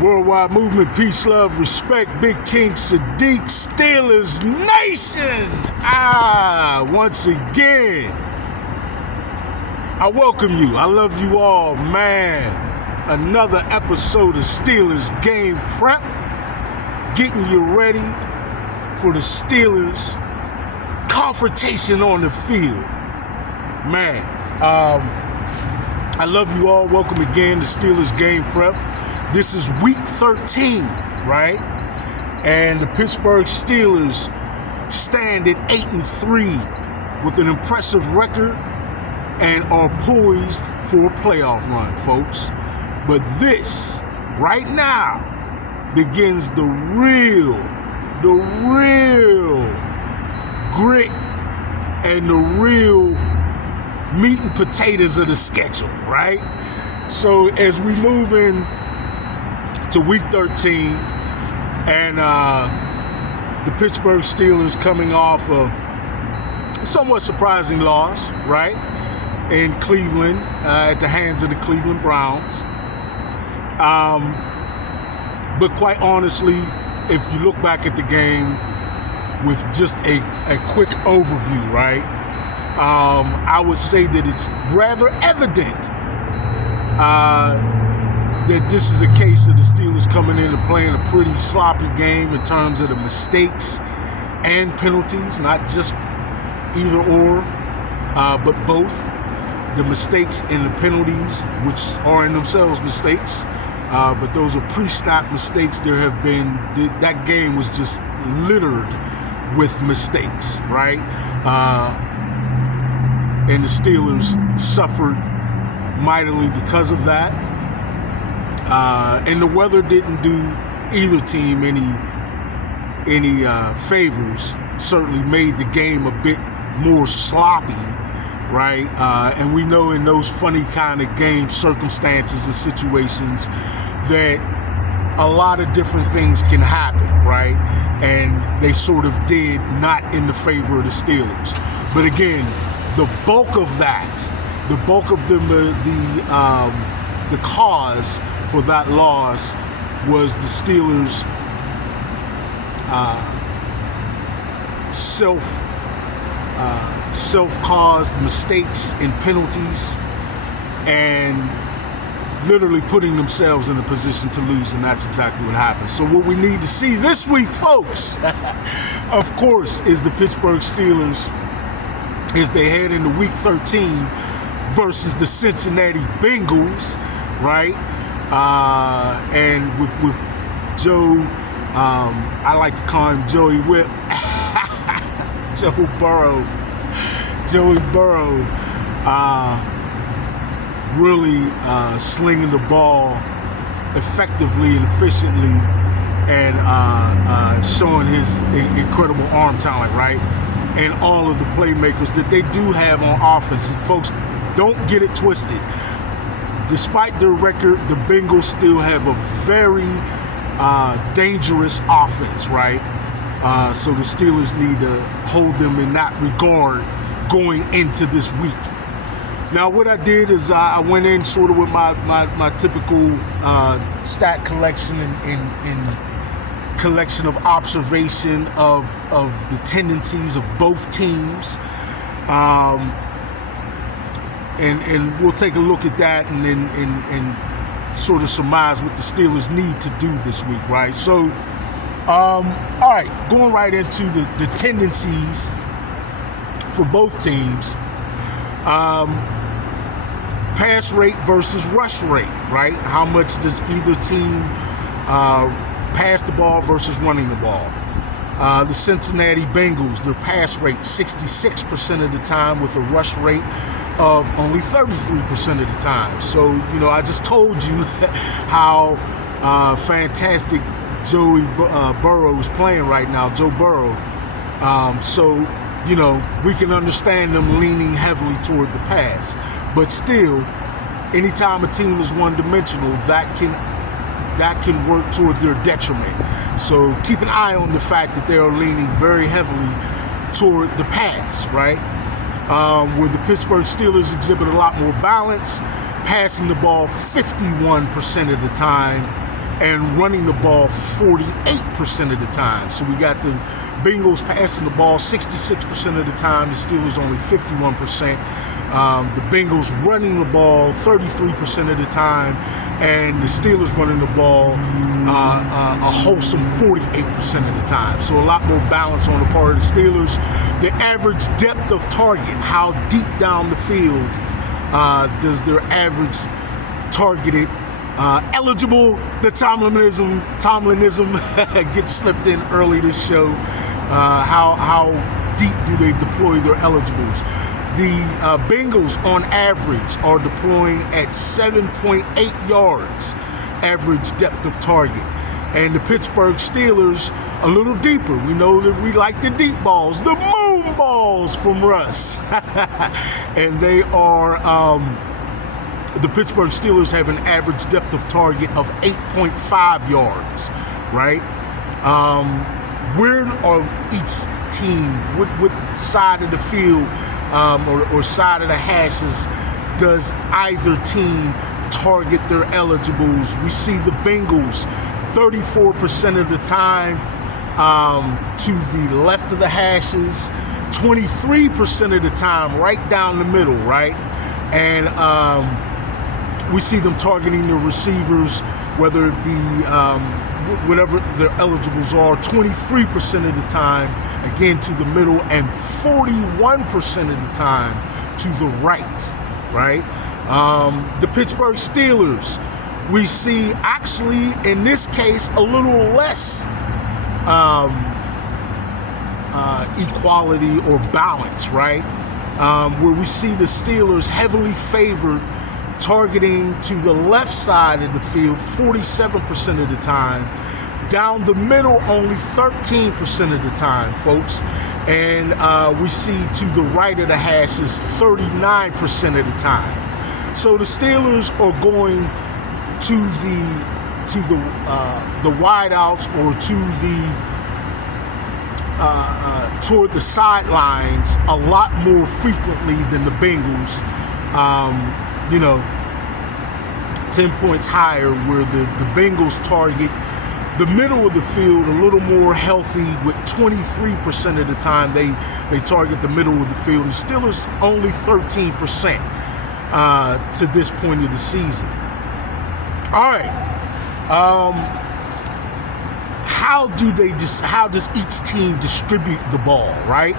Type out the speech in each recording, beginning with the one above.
Worldwide movement, peace, love, respect, Big King Sadiq, Steelers Nation. Once again, I welcome you. I love you all, man. Another episode of Steelers Game Prep, getting you ready for the Steelers confrontation on the field. Man, I love you all. Welcome again to Steelers Game Prep. This is week 13, right? And the Pittsburgh Steelers stand at 8-3 with an impressive record and are poised for a playoff run, folks. But this, right now, begins the real grit and the real meat and potatoes of the schedule, right? So as we move in to week 13, and the Pittsburgh Steelers coming off a somewhat surprising loss, right, in Cleveland at the hands of the Cleveland Browns. But quite honestly, if you look back at the game with just a quick overview, right, I would say that it's rather evident that this is a case of the Steelers coming in and playing a pretty sloppy game in terms of the mistakes and penalties, not just either or, but both. The mistakes and the penalties, which are in themselves mistakes, but those are pre-snap mistakes. That game was just littered with mistakes, right? And the Steelers suffered mightily because of that. And the weather didn't do either team any favors. Certainly made the game a bit more sloppy, right? And we know in those funny kind of game circumstances and situations that a lot of different things can happen, right? And they sort of did not in the favor of the Steelers. But again, the bulk of the cause for that loss was the Steelers' self-caused mistakes and penalties, and literally putting themselves in a position to lose, and that's exactly what happened. So what we need to see this week, folks, of course, is the Pittsburgh Steelers as they head into week 13 versus the Cincinnati Bengals, right? And with Joe, I like to call him Joey Whip, Joey Burrow, really slinging the ball effectively and efficiently, and showing his incredible arm talent, right? And all of the playmakers that they do have on offense. And folks, don't get it twisted. Despite their record, the Bengals still have a very dangerous offense, right? So the Steelers need to hold them in that regard going into this week. Now, what I did is I went in sort of with my typical stat collection and collection of observation of the tendencies of both teams. And we'll take a look at that and sort of surmise what the Steelers need to do this week, right? So, all right, going right into the tendencies for both teams. Pass rate versus rush rate, right? How much does either team pass the ball versus running the ball? The Cincinnati Bengals, their pass rate 66% of the time with a rush rate of only 33% of the time. So, I just told you how fantastic Joey Burrow is playing right now, Joe Burrow. So, we can understand them leaning heavily toward the pass. But still, anytime a team is one-dimensional, that can work toward their detriment. So keep an eye on the fact that they are leaning very heavily toward the pass, right? Where the Pittsburgh Steelers exhibit a lot more balance, passing the ball 51% of the time, and running the ball 48% of the time. So we got the Bengals passing the ball 66% of the time, the Steelers only 51%. The Bengals running the ball 33% of the time, and the Steelers running the ball a wholesome 48% of the time. So a lot more balance on the part of the Steelers. The average depth of target, how deep down the field does their average targeted eligible, the Tomlinism gets slipped in early this show. How deep do they deploy their eligibles? The Bengals on average are deploying at 7.8 yards average depth of target. And the Pittsburgh Steelers a little deeper. We know that we like the deep balls, the moon balls from Russ. And they are... the Pittsburgh Steelers have an average depth of target of 8.5 yards, right? Where are each team, what side of the field or side of the hashes does either team target their eligibles? We see the Bengals 34% of the time to the left of the hashes, 23% of the time right down the middle, right? And we see them targeting the receivers, whether it be whatever their eligibles are, 23% of the time, again, to the middle, and 41% of the time to the right, right? The Pittsburgh Steelers, we see actually, in this case, a little less equality or balance, right? Where we see the Steelers heavily favored targeting to the left side of the field 47% of the time, down the middle only 13% of the time, folks, and we see to the right of the hashes 39% of the time. So the Steelers are going to the wideouts or to the toward the sidelines a lot more frequently than the Bengals. 10 points higher, where the Bengals target the middle of the field a little more healthy with 23% of the time they target the middle of the field. The Steelers only 13% to this point of the season. All right. How does each team distribute the ball, right?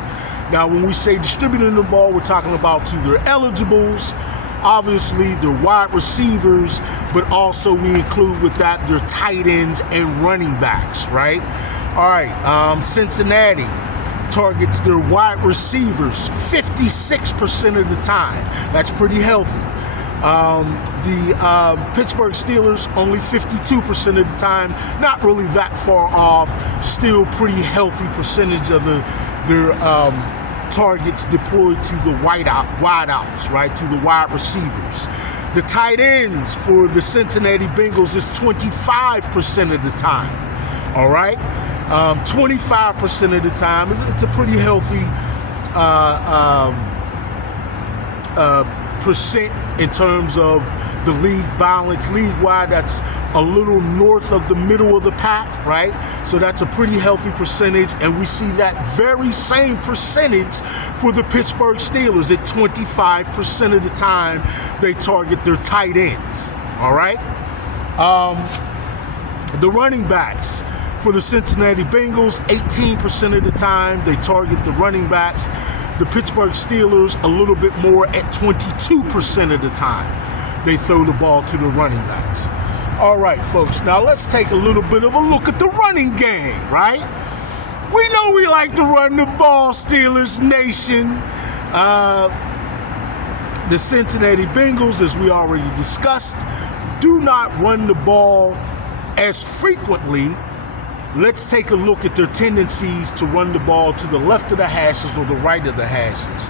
Now, when we say distributing the ball, we're talking about to their eligibles, obviously their wide receivers, but also we include with that their tight ends and running backs, right? All right, Cincinnati targets their wide receivers 56% of the time. That's pretty healthy. The Pittsburgh Steelers only 52% of the time. Not really that far off. Still pretty healthy percentage of their targets deployed to the wideouts, right, to the wide receivers. The tight ends for the Cincinnati Bengals is 25% of the time. All right, 25% of the time. It's a pretty healthy percent in terms of the league balance. League-wide, that's a little north of the middle of the pack, right? So that's a pretty healthy percentage, and we see that very same percentage for the Pittsburgh Steelers at 25% of the time they target their tight ends, all right? The running backs for the Cincinnati Bengals, 18% of the time they target the running backs. The Pittsburgh Steelers, a little bit more at 22% of the time they throw the ball to the running backs. All right, folks, now let's take a little bit of a look at the running game, right? We know we like to run the ball, Steelers Nation. The Cincinnati Bengals, as we already discussed, do not run the ball as frequently. Let's take a look at their tendencies to run the ball to the left of the hashes or the right of the hashes.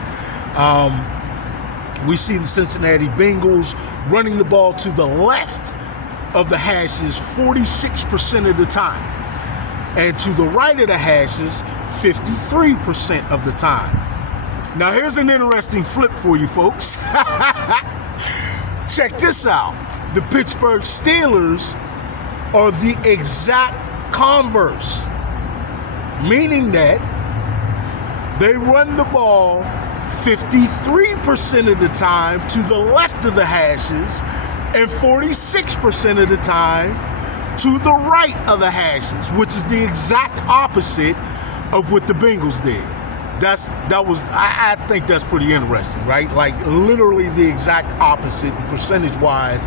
We see the Cincinnati Bengals running the ball to the left of the hashes 46% of the time, and to the right of the hashes 53% of the time. Now here's an interesting flip for you folks. Check this out. The Pittsburgh Steelers are the exact converse, meaning that they run the ball 53% of the time to the left of the hashes and 46% of the time to the right of the hashes, which is the exact opposite of what the Bengals did. I think that's pretty interesting, right? Like literally the exact opposite percentage-wise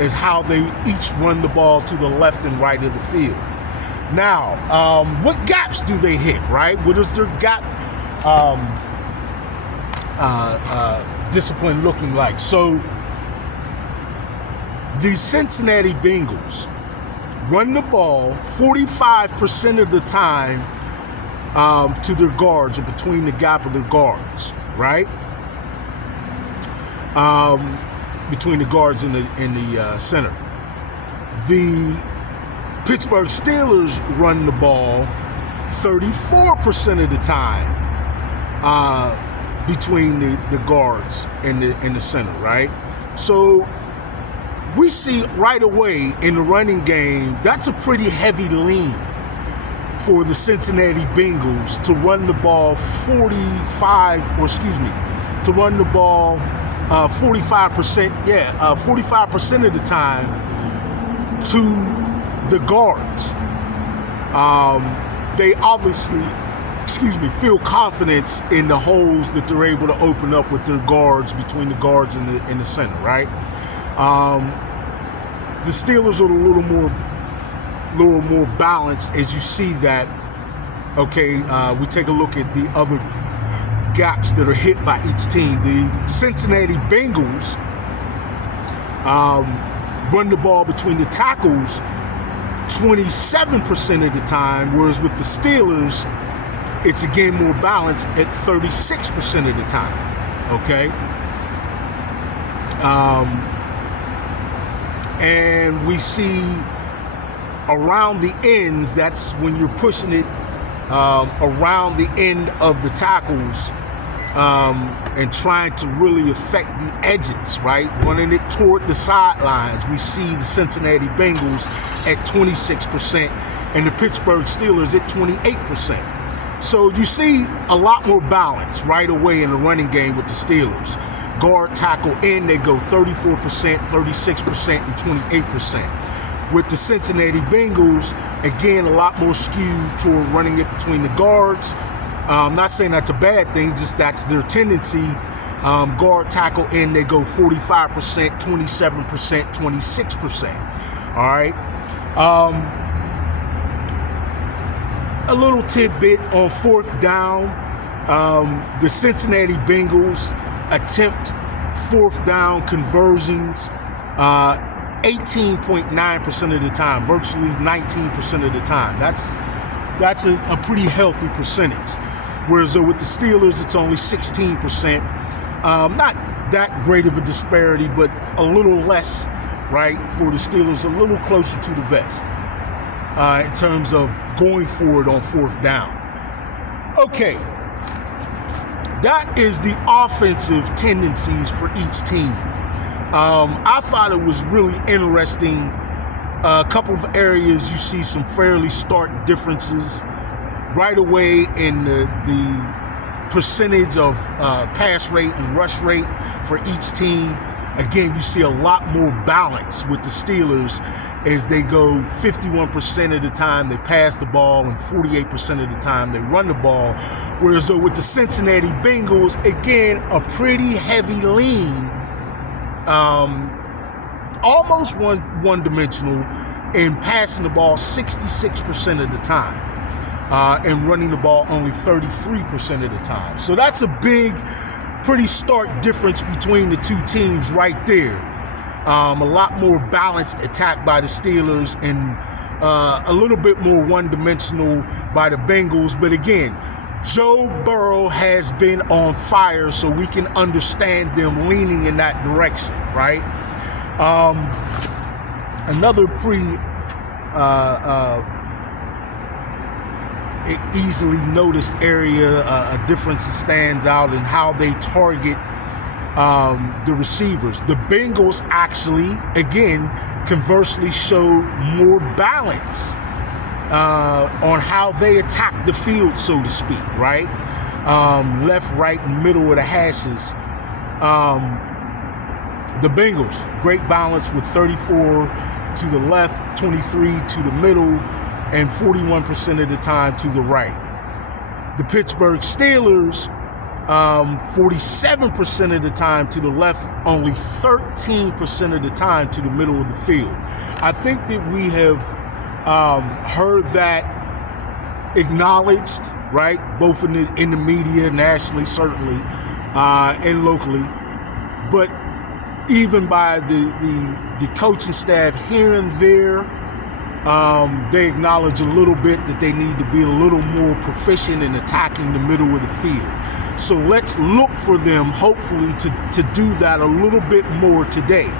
is how they each run the ball to the left and right of the field. Now, what gaps do they hit, right? What is their gap discipline looking like? So the Cincinnati Bengals run the ball 45% of the time to their guards or between the gap of their guards, right? Between the guards and the center. The Pittsburgh Steelers run the ball 34% of the time between the guards and the center, right? So we see right away in the running game, that's a pretty heavy lean for the Cincinnati Bengals to run the ball 45% of the time to the guards. They obviously, feel confidence in the holes that they're able to open up with their guards, between the guards and the center, right? The Steelers are a little more balanced as you see that. Okay, we take a look at the other gaps that are hit by each team. The Cincinnati Bengals run the ball between the tackles 27% of the time, whereas with the Steelers, it's again more balanced at 36% of the time. Okay. And we see around the ends, that's when you're pushing it around the end of the tackles and trying to really affect the edges, right? Running it toward the sidelines. We see the Cincinnati Bengals at 26% and the Pittsburgh Steelers at 28%. So you see a lot more balance right away in the running game with the Steelers. Guard, tackle, in, they go 34%, 36%, and 28%. With the Cincinnati Bengals, again, a lot more skewed toward running it between the guards. I'm not saying that's a bad thing, just that's their tendency. Guard, tackle, in, they go 45%, 27%, 26%. All right. A little tidbit on fourth down. The Cincinnati Bengals attempt fourth down conversions 18.9% of the time, virtually 19% of the time. That's a pretty healthy percentage. Whereas with the Steelers, it's only 16%. Not that great of a disparity, but a little less, right, for the Steelers, a little closer to the vest in terms of going forward on fourth down. Okay. That is the offensive tendencies for each team. I thought it was really interesting. A couple of areas you see some fairly stark differences right away in the percentage of pass rate and rush rate for each team. Again, you see a lot more balance with the Steelers as they go 51% of the time they pass the ball and 48% of the time they run the ball. Whereas with the Cincinnati Bengals, again, a pretty heavy lean, almost one-dimensional in passing the ball 66% of the time and running the ball only 33% of the time. So that's a big, pretty stark difference between the two teams right there. A lot more balanced attack by the Steelers and a little bit more one-dimensional by the Bengals. But again, Joe Burrow has been on fire, so we can understand them leaning in that direction, right? Another easily noticed area, a difference that stands out in how they target the receivers. The Bengals actually, again, conversely showed more balance on how they attack the field, so to speak, right? Left, right, middle of the hashes. The Bengals, great balance with 34 to the left, 23 to the middle, and 41% of the time to the right. The Pittsburgh Steelers, 47% of the time to the left, only 13% of the time to the middle of the field. I think that we have heard that acknowledged, right? Both in the media, nationally, certainly, and locally. But even by the coaching staff here and there, they acknowledge a little bit that they need to be a little more proficient in attacking the middle of the field. So let's look for them, hopefully, to do that a little bit more today.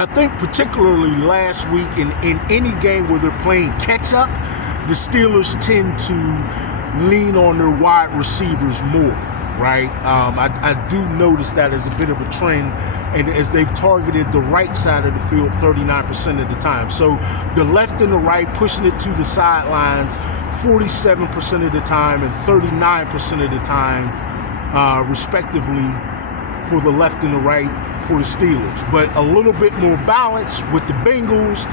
I think particularly last week in any game where they're playing catch-up, the Steelers tend to lean on their wide receivers more, right? I do notice that as a bit of a trend, and as they've targeted the right side of the field 39% of the time. So the left and the right, pushing it to the sidelines 47% of the time and 39% of the time, respectively, for the left and the right for the Steelers. But a little bit more balance with the Bengals,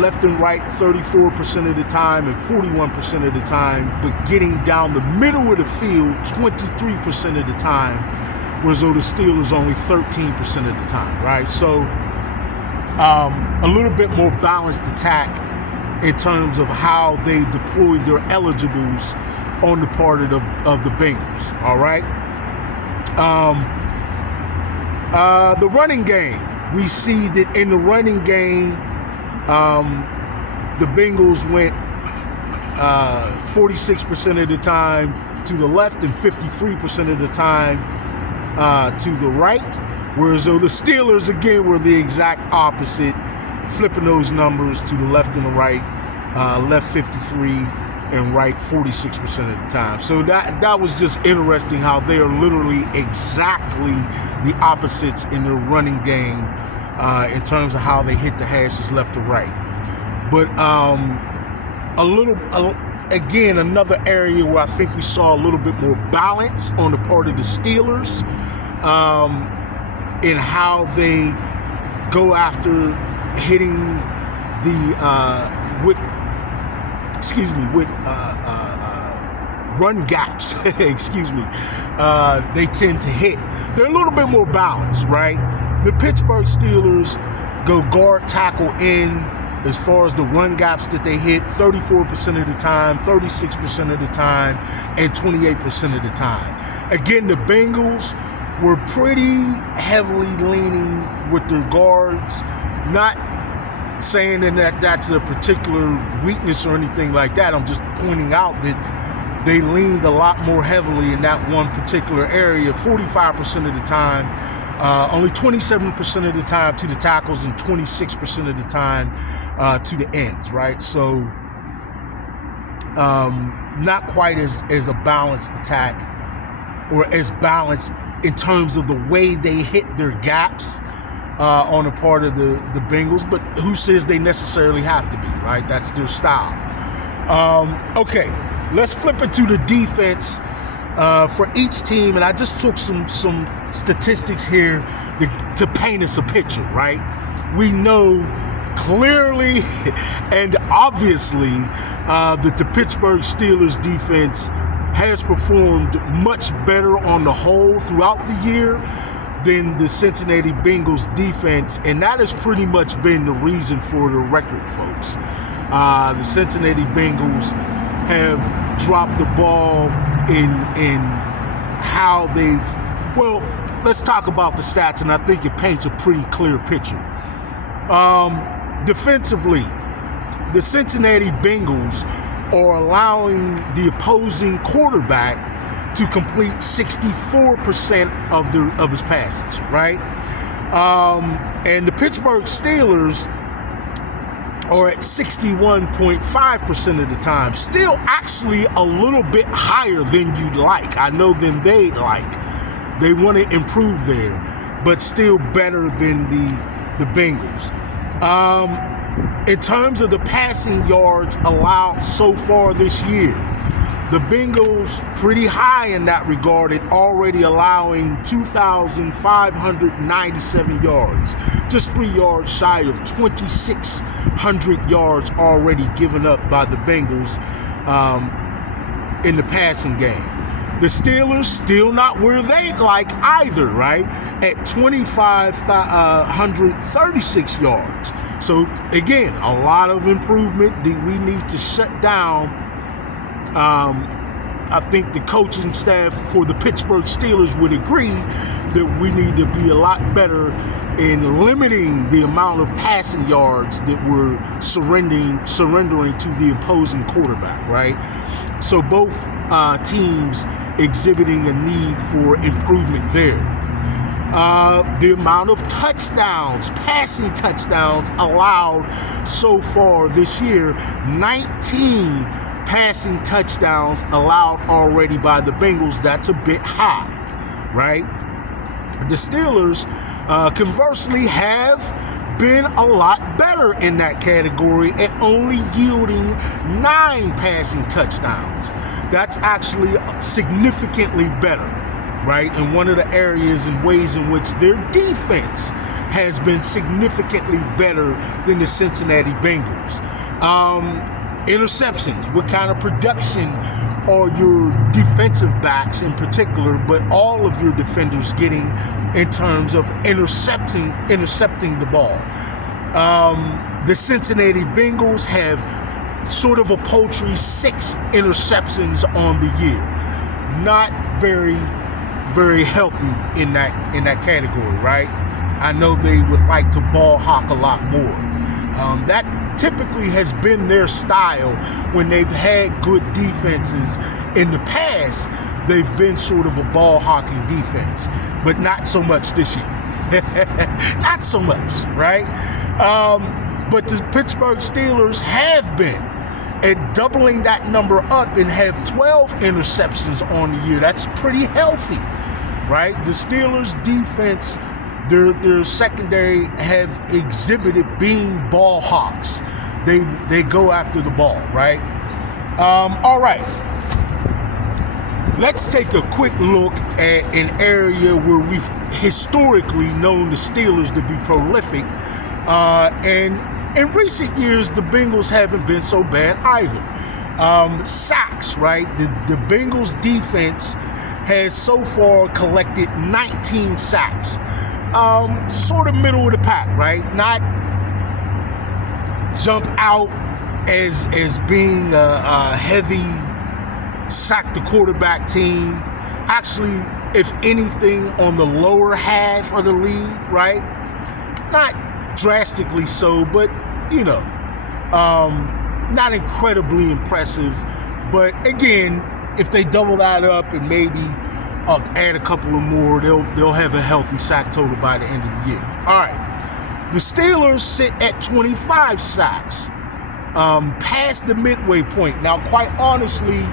left and right 34% of the time and 41% of the time, but getting down the middle of the field 23% of the time, whereas the Steelers only 13% of the time, right? So a little bit more balanced attack in terms of how they deploy their eligibles on the part of the Bengals, all right? The running game, we see that in the running game, the Bengals went 46% of the time to the left and 53% of the time to the right, whereas the Steelers, again, were the exact opposite, flipping those numbers to the left and the right, left 53 and right 46% of the time. So that was just interesting how they are literally exactly the opposites in their running game in terms of how they hit the hashes left to right. But again, another area where I think we saw a little bit more balance on the part of the Steelers in how they go after hitting the with run gaps, they tend to hit. They're a little bit more balanced, right? The Pittsburgh Steelers go guard, tackle, in as far as the run gaps that they hit 34% of the time, 36% of the time, and 28% of the time. Again, the Bengals were pretty heavily leaning with their guards, not saying that that's a particular weakness or anything like that. I'm just pointing out that they leaned a lot more heavily in that one particular area, 45% of the time, only 27% of the time to the tackles and 26% of the time to the ends, right? So not quite as a balanced attack, or as balanced in terms of the way they hit their gaps on the part of the Bengals, but who says they necessarily have to be, right? That's their style. Okay, let's flip it to the defense for each team, and I just took some statistics here to paint us a picture, right? We know clearly and obviously that the Pittsburgh Steelers defense has performed much better on the whole throughout the year than the Cincinnati Bengals defense, and that has pretty much been the reason for the record, folks. The Cincinnati Bengals have dropped the ball in how they've, well, let's talk about the stats, and I think it paints a pretty clear picture. Defensively, the Cincinnati Bengals are allowing the opposing quarterback to complete 64% of his passes, right? And the Pittsburgh Steelers or at 61.5% of the time. Still actually a little bit higher than you'd like. I know than they'd like. They want to improve there, but still better than the Bengals. In terms of the passing yards allowed so far this year, the Bengals pretty high in that regard, at already allowing 2,597 yards, just 3 yards shy of 2,600 yards already given up by the Bengals in the passing game. The Steelers still not where they'd like either, right? At 2,536 yards. So again, a lot of improvement that we need to shut down. I think the coaching staff for the Pittsburgh Steelers would agree that we need to be a lot better in limiting the amount of passing yards that we're surrendering to the opposing quarterback, right? So both teams exhibiting a need for improvement there. The amount of touchdowns, passing touchdowns allowed so far this year, 19 passing touchdowns allowed already by the Bengals. That's a bit high, right? The Steelers, conversely, have been a lot better in that category at only yielding 9 passing touchdowns. That's actually significantly better, right? And one of the areas and ways in which their defense has been significantly better than the Cincinnati Bengals. Interceptions, what kind of production are your defensive backs in particular, but all of your defenders getting in terms of intercepting the ball? The Cincinnati Bengals have sort of a paltry 6 interceptions on the year. Not very, very healthy in that category, right? I know they would like to ball hawk a lot more. That typically has been their style when they've had good defenses in the past. They've been sort of a ball hawking defense, but not so much this year. Not so much, right? But the Pittsburgh Steelers have been at doubling that number up and have 12 interceptions on the year. That's pretty healthy, right? The Steelers defense, their secondary have exhibited being ball hawks. They go after the ball, right? All right. Let's take a quick look at an area where we've historically known the Steelers to be prolific. And in recent years, the Bengals haven't been so bad either. Sacks, right? The Bengals defense has so far collected 19 sacks. Sort of middle of the pack, right? Not jump out as being a heavy sack the quarterback team. Actually, if anything, on the lower half of the league, right? Not drastically so, but not incredibly impressive. But again, if they double that up and maybe add a couple of more, they'll have a healthy sack total by the end of the year. All right. The Steelers sit at 25 sacks, past the midway point. Now, quite honestly,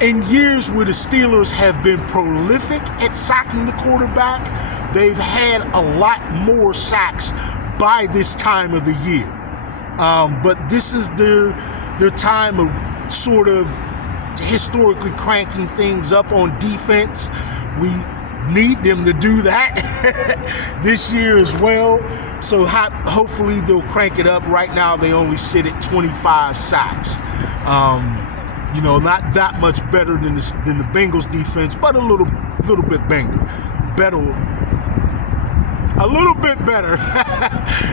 in years where the Steelers have been prolific at sacking the quarterback, they've had a lot more sacks by this time of the year. But this is their time of sort of historically cranking things up on defense. We need them to do that this year as well. So hopefully they'll crank it up. Right now they only sit at 25 sacks. Not that much better than the Bengals defense, but a little bit better. A little bit better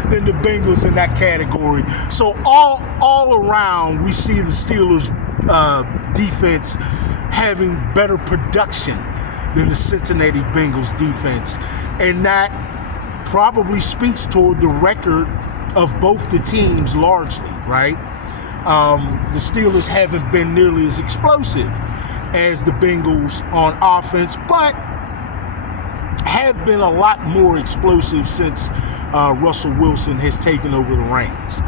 than the Bengals in that category. So all around, we see the Steelers defense having better production than the Cincinnati Bengals defense. And that probably speaks toward the record of both the teams largely, right? The Steelers haven't been nearly as explosive as the Bengals on offense, but have been a lot more explosive since Russell Wilson has taken over the reins.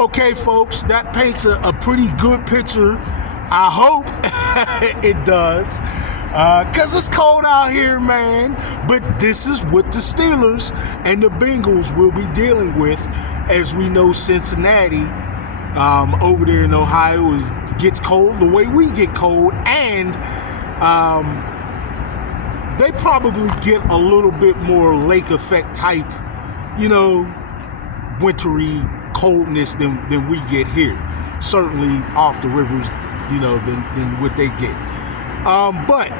Okay, folks, that paints a pretty good picture. I hope it does. Because it's cold out here, man. But this is what the Steelers and the Bengals will be dealing with. As we know, Cincinnati over there in Ohio gets cold the way we get cold. And they probably get a little bit more lake effect type, wintry coldness than we get here. Certainly off the rivers, than what they get. But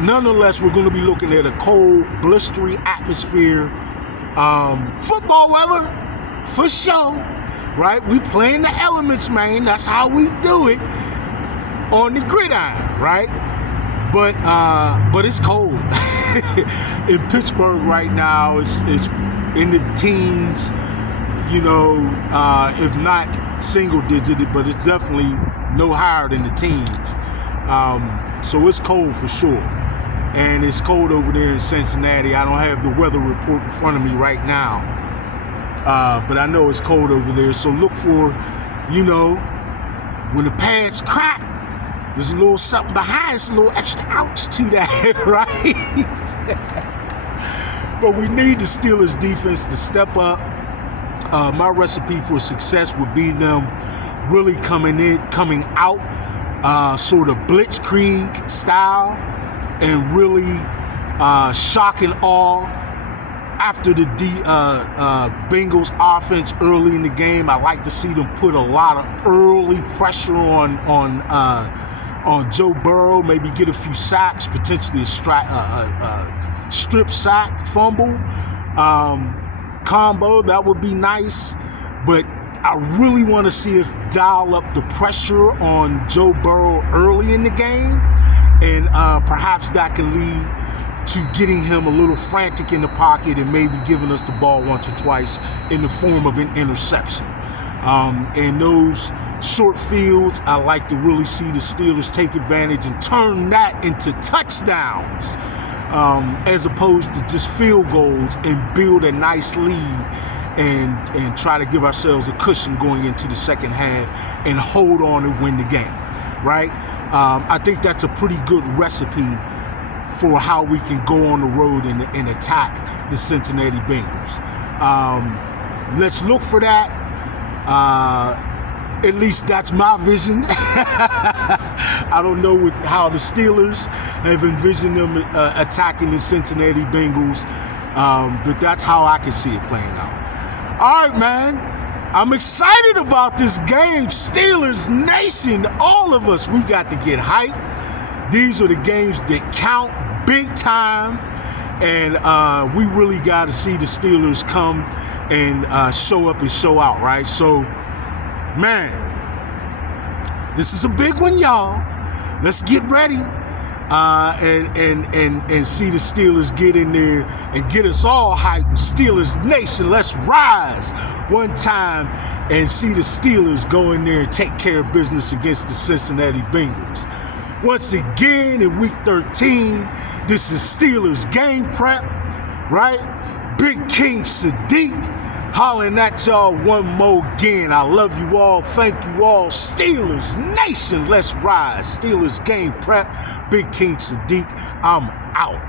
nonetheless, we're going to be looking at a cold, blistery atmosphere. Football weather, for sure, right? We playing the elements, man. That's how we do it on the gridiron, right? But it's cold. In Pittsburgh right now, it's in the teens, if not single digit, but it's definitely no higher than the teens. So it's cold for sure. And it's cold over there in Cincinnati. I don't have the weather report in front of me right now. But I know it's cold over there. So look for, when the pads crack, there's a little something behind, it's a little extra ounce to that, right? But we need the Steelers defense to step up. My recipe for success would be them really coming out sort of blitzkrieg style and really shock and awe after the Bengals offense early in the game. I like to see them put a lot of early pressure on Joe Burrow, maybe get a few sacks, potentially a strip sack, fumble combo. That would be nice. But I really want to see us dial up the pressure on Joe Burrow early in the game. And perhaps that can lead to getting him a little frantic in the pocket and maybe giving us the ball once or twice in the form of an interception. And those short fields, I like to really see the Steelers take advantage and turn that into touchdowns as opposed to just field goals, and build a nice lead and try to give ourselves a cushion going into the second half and hold on and win the game, right? I think that's a pretty good recipe for how we can go on the road and attack the Cincinnati Bengals. Let's look for that. At least that's my vision. I don't know how the Steelers have envisioned them attacking the Cincinnati Bengals, but that's how I can see it playing out. All right, man. I'm excited about this game. Steelers Nation, all of us, we got to get hyped. These are the games that count big time, and we really got to see the Steelers come and show up and show out, right? So, man, this is a big one, y'all. Let's get ready and see the Steelers get in there and get us all hyped. Steelers Nation, let's rise one time and see the Steelers go in there and take care of business against the Cincinnati Bengals. Once again, in Week 13, this is Steelers Game Prep, right? Big King Sadiq hollering at y'all one more again. I love you all. Thank you all. Steelers Nation, let's rise. Steelers Game Prep. Big King Sadiq, I'm out.